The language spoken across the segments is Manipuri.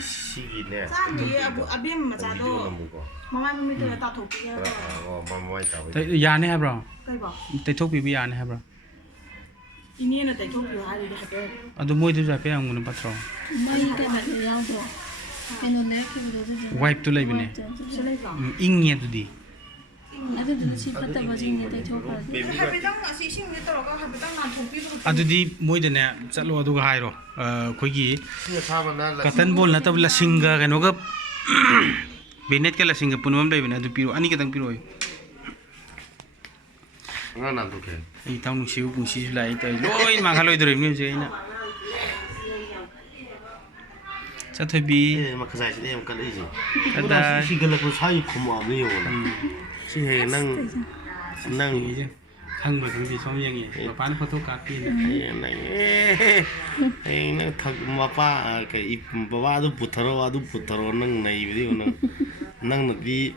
시기네. 짠이 아비엠 맞아도 mamai mami tu ta thok pi ya mamai ta. 야네 해브라. kai ba 대톡 비비 야네 해브라. ini na tai thok pi ha ri ha de 아도 모이도 잡혀 양문은 빠트로. mai cái này thì lao rồi cái nó lấy cái đồ gì 와이프 또 라이브네. se lai ba 잉이 두디. nó cái đồ gì bắt đầu vào gì người ta cho vào ha pe dang si sing ni to ga ha pe dang na thok pi 아두디 모이드네 짤로 아두가 하이로 거기 같은 볼 나타 라싱가 그노가 베넷 게 라싱가 분범 라이브네 아두 피로 아니 게당 피로요 ngana to ke 이 타운 시우 군시 라이 또 로이 망할로이 드림님 제이나 자토비 makasai sini em kan iji ada si gala ko sai khum am ni yo na si he nang 이제 강물 경비 소명이 반 포토 카피 nang nang thak mapa ka ip bawa du putharo nang nei bi nang na di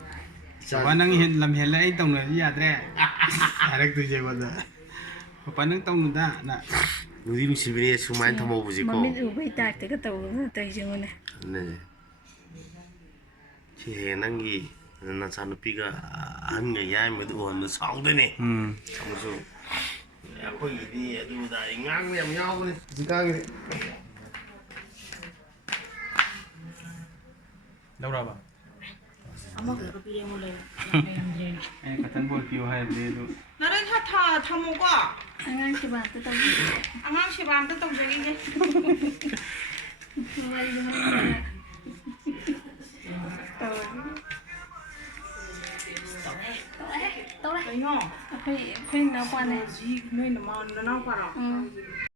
반항이 람헬라 이 동네 야드레 다렉 두제 거다 반항 동는다 나 누이 루시비네 수마인 타모 부지 ko mami rủ bay tạc tới cái tàu tới chứ này ne si he nang gi na Echanupi ga an ga yai ma du on song de ne so ya ko yi di du da ngang yam yaw ni jigang ni đâu ba ama ga pi ye mo le ai kathan bol piu hai le du na ren tha mo ga anh chị bạn tới tàu angang si bam ta tong je ge tàu đấy ai no phải phải nào qua này ji noi na ma na na pa ra